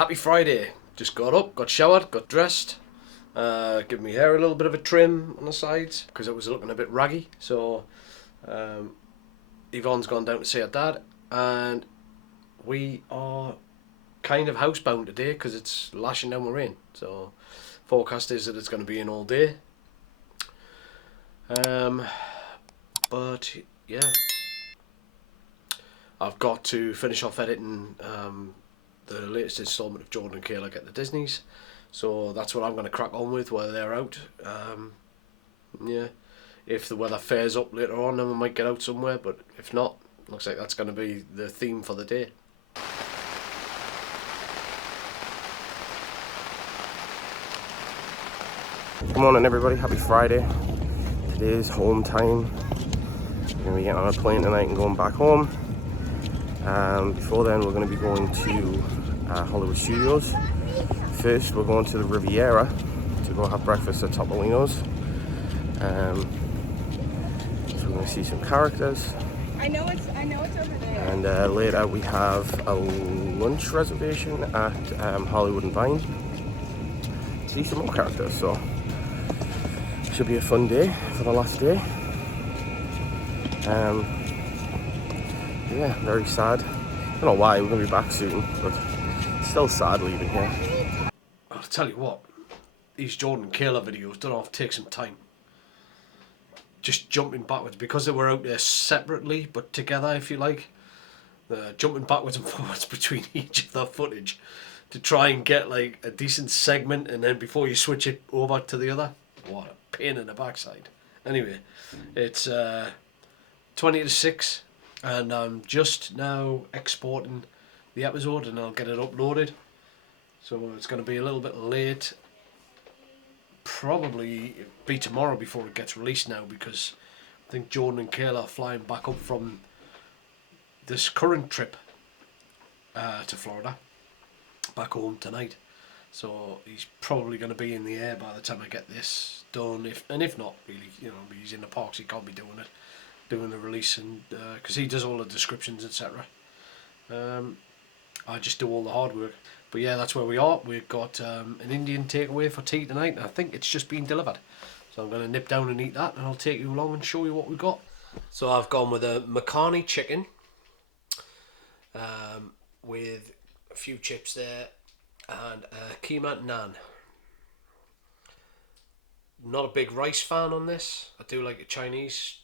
Happy Friday. Just got up, got showered, got dressed, give my hair a little bit of a trim on the sides because it was looking a bit raggy. So Yvonne's gone down to see her dad, and we are kind of housebound today because it's lashing down with rain. So forecast is that it's going to be in all day. But yeah, I've got to finish off editing the latest installment of Jordan and Kayla Get the Disneys, so that's what I'm going to crack on with while they're out. Yeah, if the weather fares up later on, then we might get out somewhere, but if not, looks like that's going to be the theme for the day. Good morning everybody, happy Friday. Today is home time. We're going to be getting on a plane tonight and going back home. Before then we're going to be going to Hollywood Studios. First we're going to the Riviera to go have breakfast at Topolino's. So we're going to see some characters. I know it's over there. And later we have a lunch reservation at Hollywood and Vine to see some more characters. So should be a fun day for the last day. Yeah, very sad. I don't know why, we're going to be back soon, but still sad leaving here. I'll tell you what, these Jordan and Kayla videos don't have to take some time. Just jumping backwards, because they were out there separately but together, if you like. Jumping backwards and forwards between each of the footage to try and get like a decent segment, and then before you switch it over to the other. What a pain in the backside. Anyway, it's 20 to 6 and I'm just now exporting the episode and I'll get it uploaded. So it's going to be a little bit late. Probably be tomorrow before it gets released now, because I think Jordan and Kayla are flying back up from this current trip to Florida, back home tonight. So he's probably going to be in the air by the time I get this done. If not, really, you know, he's in the parks, he can't be doing the release, and because he does all the descriptions, etc. I just do all the hard work. But yeah, that's where we are. We've got an Indian takeaway for tea tonight, and I think it's just been delivered. So I'm going to nip down and eat that, and I'll take you along and show you what we've got. So I've gone with a Makhani chicken with a few chips there, and a keema naan. Not a big rice fan on this. I do like a Chinese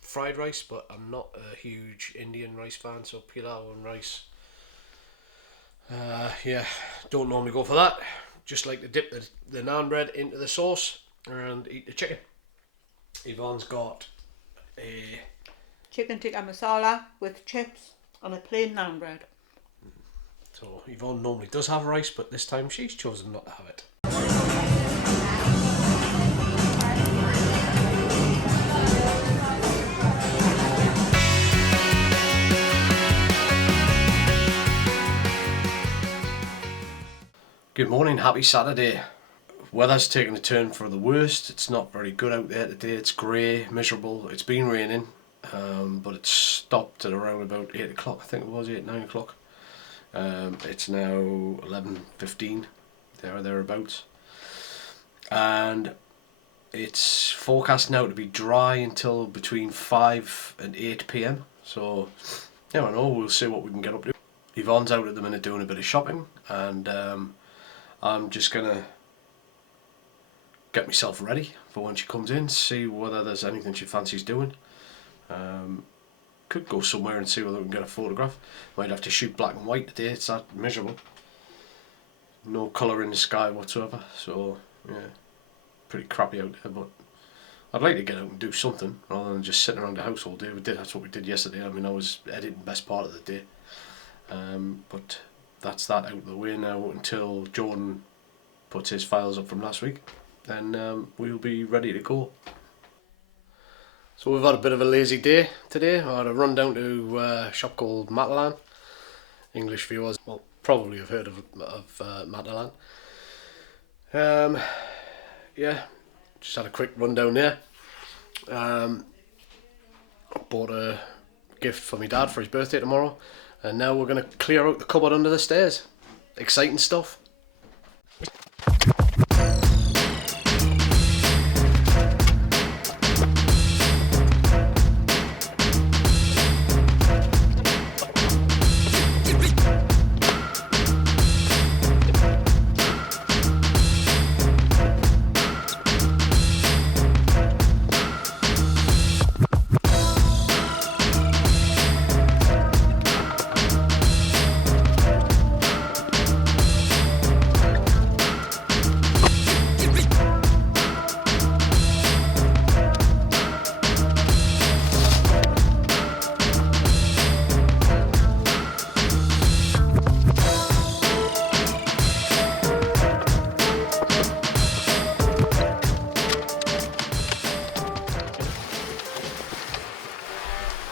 fried rice, but I'm not a huge Indian rice fan, so pilau and rice. Yeah, don't normally go for that. Just like to dip the naan bread into the sauce and eat the chicken. Yvonne's got a Chicken tikka masala with chips on a plain naan bread. So Yvonne normally does have rice, but this time she's chosen not to have it. Good morning, happy Saturday. Weather's taking a turn for the worst. It's not very good out there today. It's grey, miserable. It's been raining, but it stopped at around about 8 o'clock, I think it was, 9 o'clock. It's now 11:15, there or thereabouts, and it's forecast now to be dry until between 5 and 8 p.m. So I don't know, we'll see what we can get up to. Yvonne's out at the minute doing a bit of shopping, and I'm just gonna get myself ready for when she comes in, see whether there's anything she fancies doing. Could go somewhere and see whether we can get a photograph. Might have to shoot black and white today, it's that miserable. No colour in the sky whatsoever, so yeah, pretty crappy out there, but I'd like to get out and do something rather than just sitting around the house all day. That's what we did yesterday. I mean, I was editing the best part of the day. But that's that out of the way now until Jordan puts his files up from last week. Then we'll be ready to go. So we've had a bit of a lazy day today. I had a run down to a shop called Matalan. English viewers will probably have heard of Matalan. Yeah, just had a quick run down there. Bought a gift for my dad for his birthday tomorrow, and now we're going to clear out the cupboard under the stairs. exciting stuff.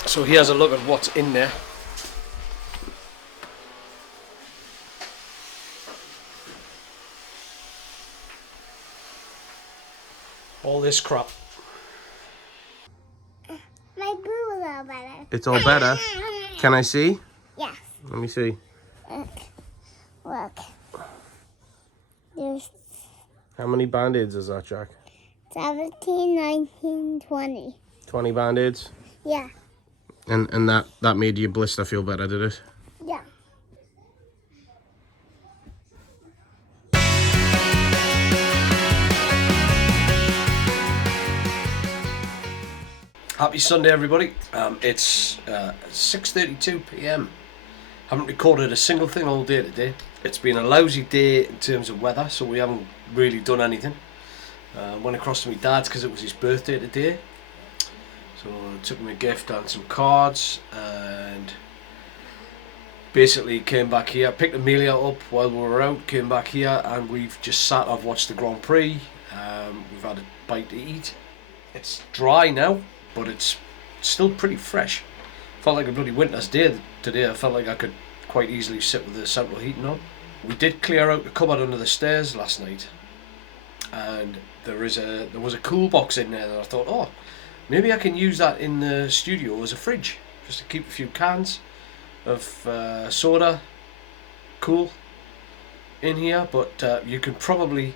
So here's a look at what's in there. All this crap. My boo is all better. It's all better. Can I see? Yes. Let me see. Look. There's How many band-aids is that, Jack? 17, 19, 20. 20 band-aids? Yeah. And that made your blister feel better, did it? Yeah. Happy Sunday, everybody. It's 6:32 p.m. Haven't recorded a single thing all day today. It's been a lousy day in terms of weather, so we haven't really done anything. Went across to my dad's because it was his birthday today. So I took him a gift and some cards, and basically came back here, picked Amelia up while we were out, came back here, and we've just sat, I've watched the Grand Prix, we've had a bite to eat. It's dry now, but it's still pretty fresh. Felt like a bloody winter's day today. I felt like I could quite easily sit with the central heating on. We did clear out the cupboard under the stairs last night, and there was a cool box in there that I thought, oh, maybe I can use that in the studio as a fridge, just to keep a few cans of soda cool in here, but you can probably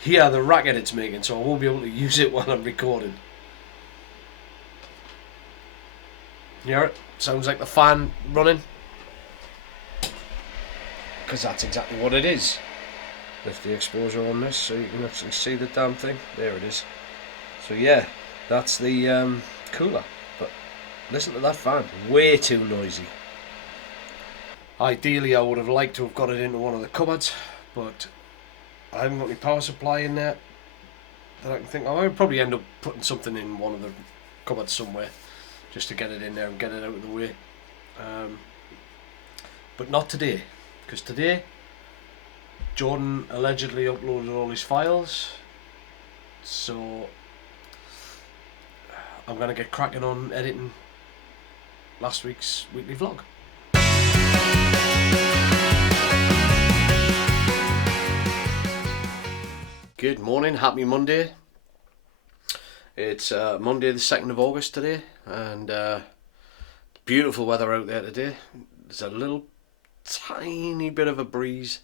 hear the racket it's making, so I won't be able to use it while I'm recording. You hear it? Sounds like the fan running, because that's exactly what it is. Lift the exposure on this so you can actually see the damn thing. There it is. So yeah, that's the cooler, but listen to that fan, way too noisy. Ideally I would have liked to have got it into one of the cupboards, but I haven't got any power supply in there that I can think of. I would probably end up putting something in one of the cupboards somewhere just to get it in there and get it out of the way, but not today, because today Jordan allegedly uploaded all his files, so I'm going to get cracking on editing last week's weekly vlog. Good morning, happy Monday. It's Monday the 2nd of August today, and beautiful weather out there today. There's a little tiny bit of a breeze,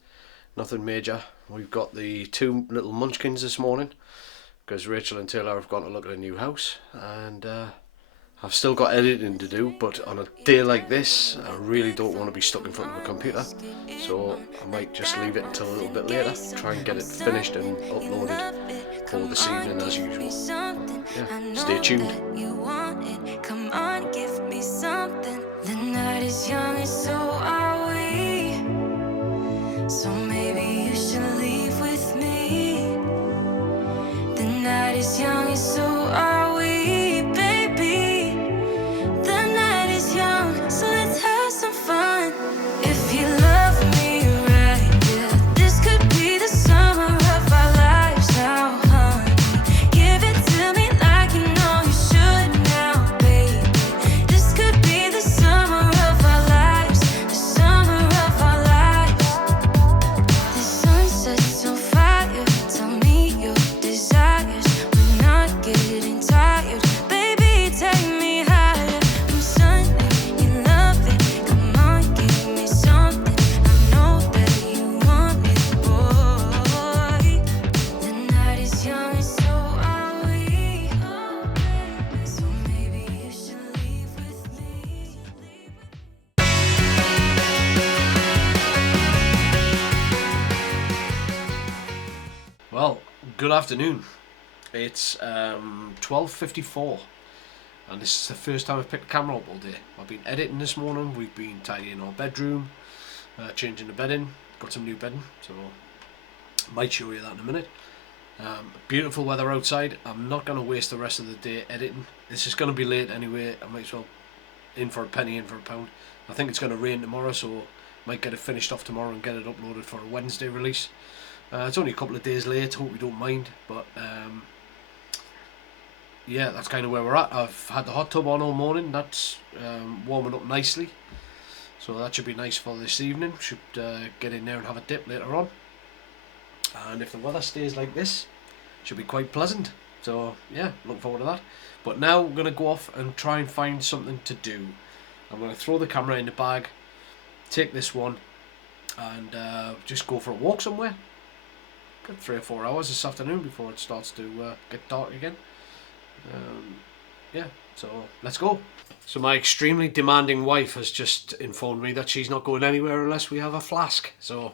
nothing major. We've got the two little munchkins this morning because Rachel and Taylor have gone to look at a new house, and I've still got editing to do, but on a day like this I really don't want to be stuck in front of a computer, so I might just leave it until a little bit later, try and get it finished and uploaded for this evening as usual. Yeah, stay tuned. Come on, give me something. The night is young and so are we. So maybe you should leave with me. The night is young and so are we, baby. The night is young, so let's have some fun. If you love me right, yeah, this could be the summer of our lives now, honey. Give it to me like you know you should now, baby. This could be the summer of our lives, the summer of our lives. Good afternoon. It's 12:54 and this is the first time I've picked the camera up all day. I've been editing this morning, we've been tidying our bedroom, changing the bedding, got some new bedding, so might show you that in a minute. Beautiful weather outside. I'm not going to waste the rest of the day editing. This is going to be late anyway. I might as well in for a penny, in for a pound. I think it's going to rain tomorrow, so might get it finished off tomorrow and get it uploaded for a Wednesday release. It's only a couple of days late, hope you don't mind, but yeah, that's kind of where we're at. I've had the hot tub on all morning, that's warming up nicely, so that should be nice for this evening. Should get in there and have a dip later on, and if the weather stays like this, it should be quite pleasant, so yeah, look forward to that. But now we're going to go off and try and find something to do. I'm going to throw the camera in the bag, take this one, and just go for a walk somewhere. Got 3 or 4 hours this afternoon before it starts to get dark again. Yeah, so let's go. So my extremely demanding wife has just informed me that she's not going anywhere unless we have a flask. So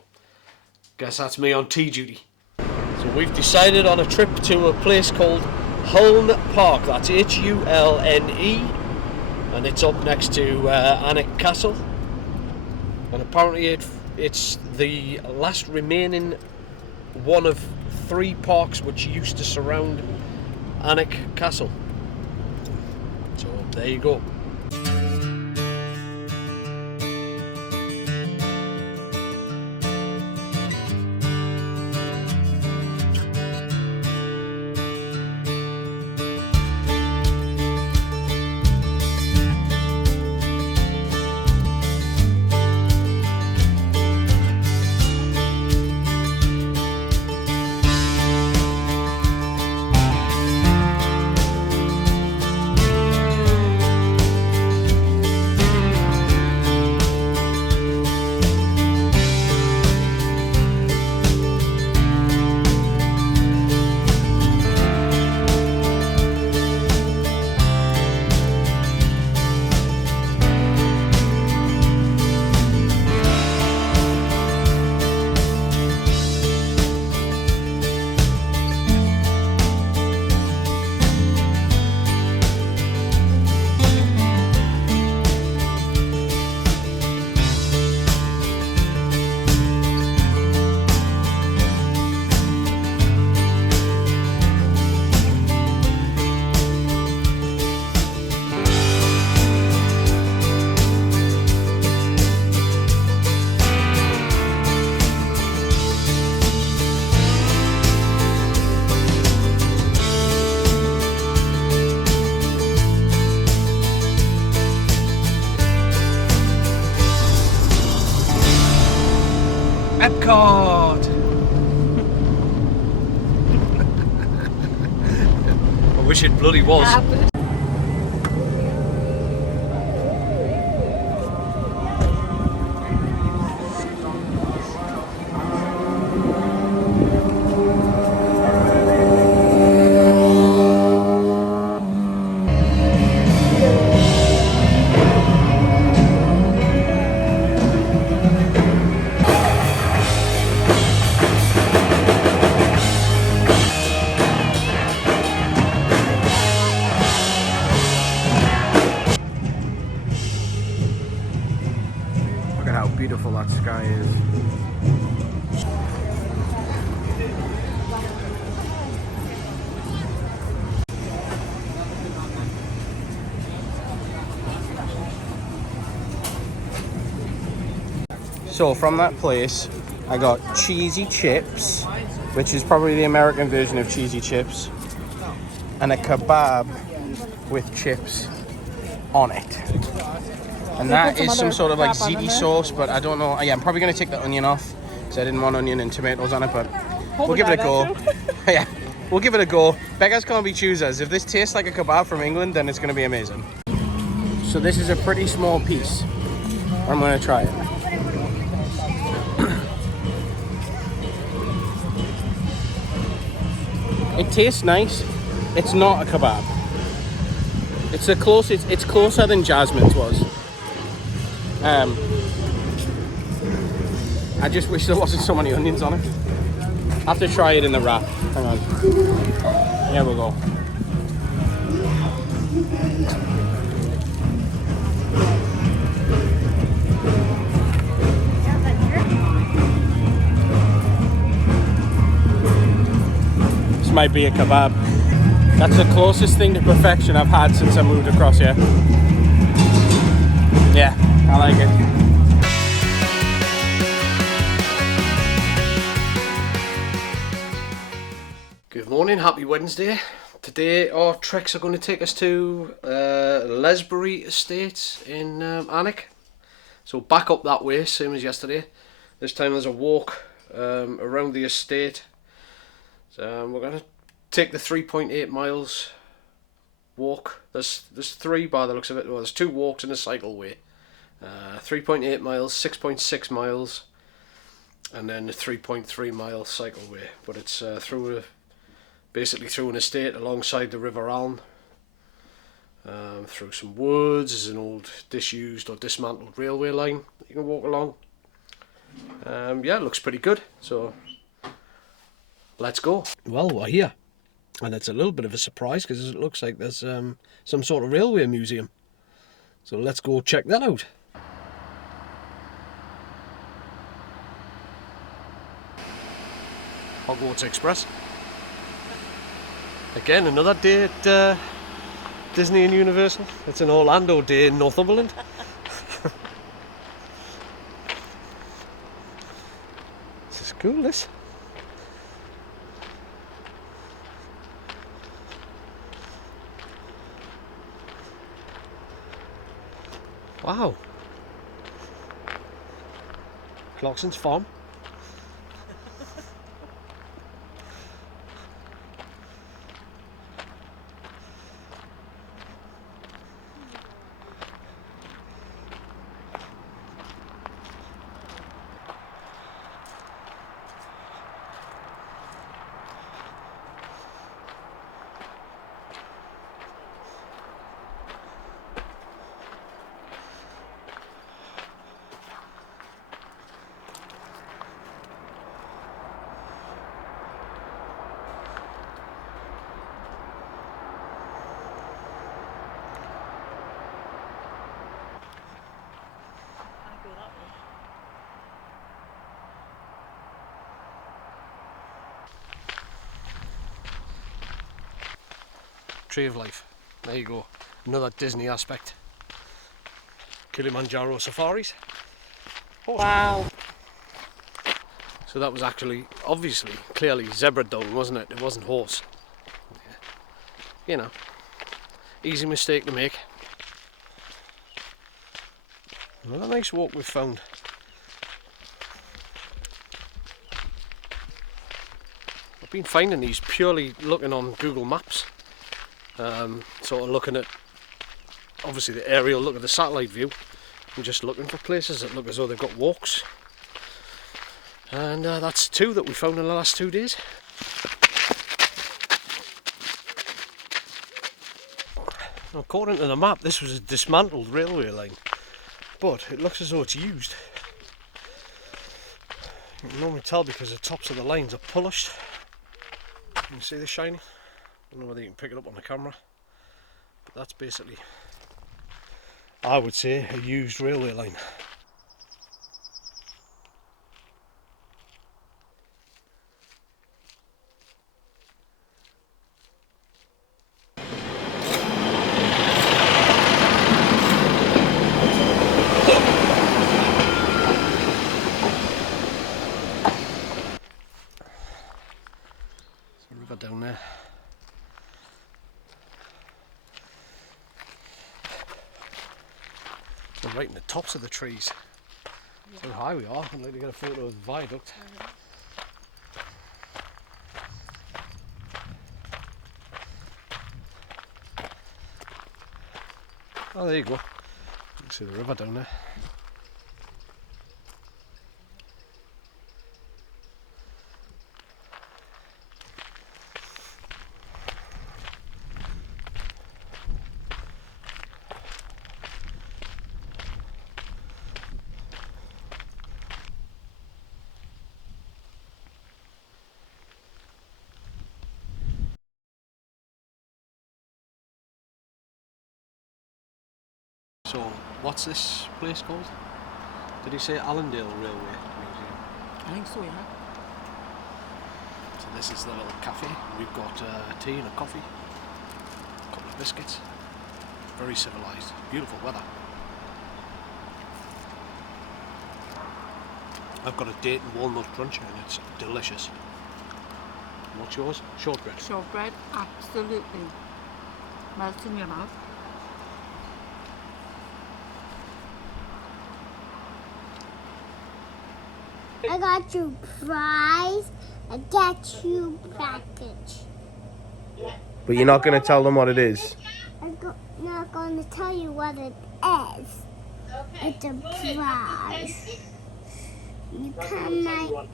guess that's me on tea duty. So we've decided on a trip to a place called Hulne Park. That's H-U-L-N-E, and it's up next to Alnwick Castle. And apparently it's the last remaining one of 3 parks which used to surround Alnwick Castle. So there you go. Epcot! I wish it bloody was. Beautiful that sky is. So from that place I got cheesy chips, which is probably the American version of cheesy chips, and a kebab with chips on it. And that is some sort of like ziti sauce, but I don't know. Yeah, I'm probably going to take the onion off because I didn't want onion and tomatoes on it, but we'll give it a go. Yeah, we'll give it a go. Beggars can't be choosers. If this tastes like a kebab from England, then it's going to be amazing. So this is a pretty small piece. I'm going to try it. It tastes nice. It's not a kebab. It's closer than Jasmine's was. I just wish there wasn't so many onions on it. have to try it in the wrap. Hang on. Here we go. This might be a kebab. That's the closest thing to perfection I've had since I moved across here. Yeah, I like it. Good morning, happy Wednesday. Today our treks are going to take us to Lesbury Estate in Alnwick. So back up that way, same as yesterday. This time there's a walk around the estate. So we're going to take the 3.8 miles walk. There's 3 by the looks of it. Well, there's 2 walks and a cycleway. 3.8 miles, 6.6 miles, and then a 3.3 mile cycleway. But it's basically through an estate alongside the River Aln, through some woods. There's an old disused or dismantled railway line that you can walk along. Yeah, it looks pretty good, so let's go. Well, we're here, and it's a little bit of a surprise because it looks like there's some sort of railway museum, so let's go check that out. Hogwarts Express. Again, another day at Disney and Universal. It's an Orlando day in Northumberland. This is cool, this. Wow. Clarkson's Farm. Tree of Life. There you go. Another Disney aspect. Kilimanjaro safaris. Wow. So that was actually, obviously, clearly zebra dung, wasn't it? It wasn't horse. You know, easy mistake to make. Another nice walk we've found. I've been finding these purely looking on Google Maps. Sort of looking at, obviously, the aerial look at the satellite view, and just looking for places that look as though they've got walks. And that's 2 that we found in the last 2 days. According to the map, this was a dismantled railway line, but it looks as though it's used. You can normally tell because the tops of the lines are polished. Can you see the shiny? I don't know whether you can pick it up on the camera, but that's basically, I would say, a used railway line. There's a river down there. We're right in the tops of the trees. Yeah. So high we are. I'd like to get a photo of the viaduct. Oh, there you go. You can see the river down there. So, what's this place called? Did he say Allendale Railway Museum? I think so, yeah. So this is the little cafe. We've got tea and a coffee, a couple of biscuits. Very civilised, beautiful weather. I've got a date and walnut cruncher and it's delicious. What's yours? Shortbread. Shortbread, absolutely melts in your mouth. I got you prize. I got you package. But you're not going to tell them what it is. I'm not going to tell you what it is. It's a prize. You come right.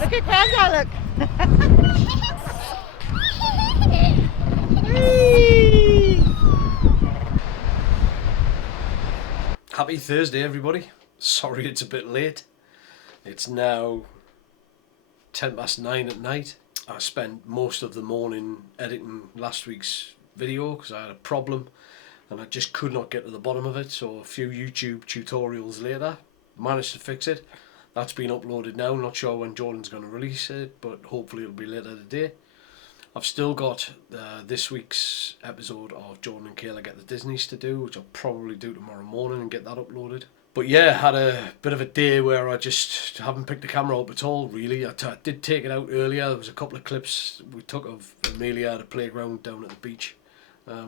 Look at Grandma, look. Happy Thursday, everybody. Sorry it's a bit late. It's now 9:10 at night. I spent most of the morning editing last week's video because I had a problem and I just could not get to the bottom of it. So a few YouTube tutorials later, managed to fix it. That's been uploaded now. Not sure when Jordan's going to release it, but hopefully it'll be later today. I've still got this week's episode of Jordan and Kayla Get the Disneys to do, which I'll probably do tomorrow morning and get that uploaded. But yeah, I had a bit of a day where I just haven't picked the camera up at all, really. I did take it out earlier. There was a couple of clips we took of Amelia at a playground down at the beach.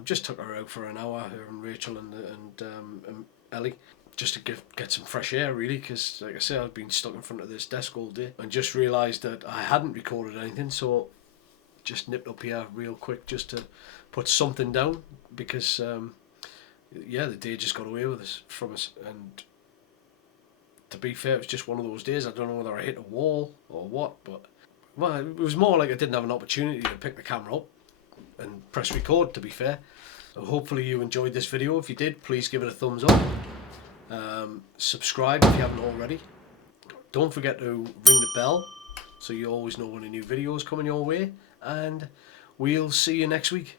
Just took her out for an hour, her and Rachel and Ellie, just to get some fresh air, really, because like I said, I've been stuck in front of this desk all day and just realised that I hadn't recorded anything, so just nipped up here real quick just to put something down, because yeah, the day just got away with us from us. And to be fair, it was just one of those days. I don't know whether I hit a wall or what, but well, it was more like I didn't have an opportunity to pick the camera up and press record, to be fair. So hopefully you enjoyed this video. If you did, please give it a thumbs up. Subscribe if you haven't already. Don't forget to ring the bell so you always know when a new video is coming your way, and we'll see you next week.